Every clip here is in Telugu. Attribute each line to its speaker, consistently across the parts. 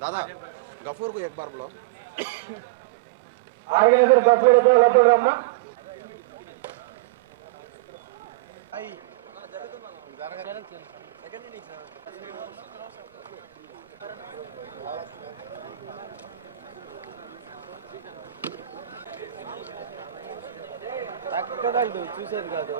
Speaker 1: दादा गफूर को एक बार बुलाओ
Speaker 2: ఆర్గనైజర్ బస్సు లోపలమ్మా చక్కదాడు చూసేది కాదు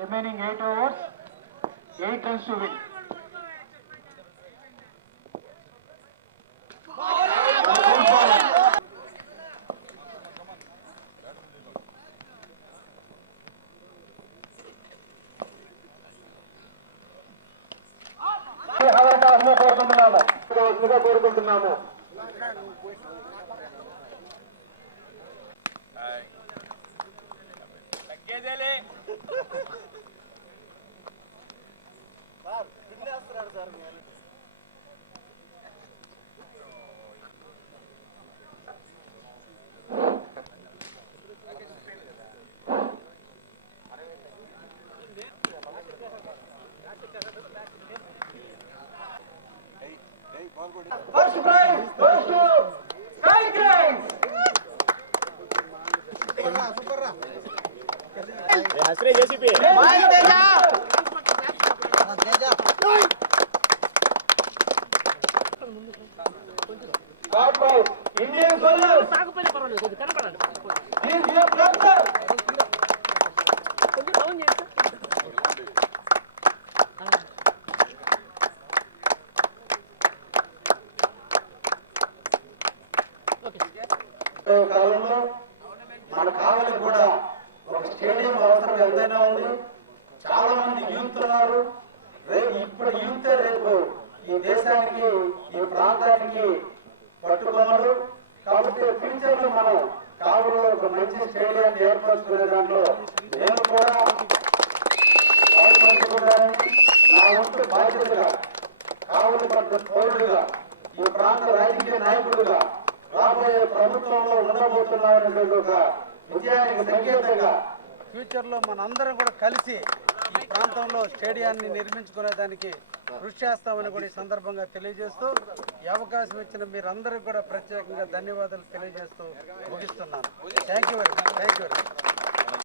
Speaker 2: Remaining eight overs, eight runs to win. అవకాశంగా కోరుకుంటున్నాము వస్తుందిగా First prize goes to Sky Cranes. Third
Speaker 3: సాగుపోయినా పర్వాలేదు కనపడాలి. కొంచెం డౌన్ చేస్తే
Speaker 2: ఈ కాలంలో మన కావాలి కూడా ఒక స్టేడియం అవసరం ఎంతైనా ఉంది. చాలా మంది యూత్ ఉన్నారు రేపు ఇప్పుడు యూత్ రేపు ఈ దేశానికి ఈ ప్రాంతానికి పట్టుకున్నారు కాబట్టి ఫ్యూచర్లో మనం కావులో ఒక మంచి స్టేడియాన్ని ఏర్పరచుకునే దాంట్లో నేను కూడా నా వంతు బాధ్యతగా కావలి పడ్డ పౌరుడుగా ఈ ప్రాంత రాజకీయ నాయకుడుగా రాబోయే ప్రభుత్వంలో ఉండబోతున్నారనేటువంటి ఒక విజయానికి సంకేతంగా
Speaker 4: ఫ్యూచర్లో మనందరం కూడా కలిసి ఈ ప్రాంతంలో స్టేడియాన్ని నిర్మించుకునే దానికి కృషి చేస్తామని కూడా ఈ సందర్భంగా తెలియజేస్తూ ఈ అవకాశం ఇచ్చిన మీరందరికీ కూడా ప్రత్యేకంగా ధన్యవాదాలు తెలియజేస్తూ ముగిస్తున్నాను. Thank you very much thank you very much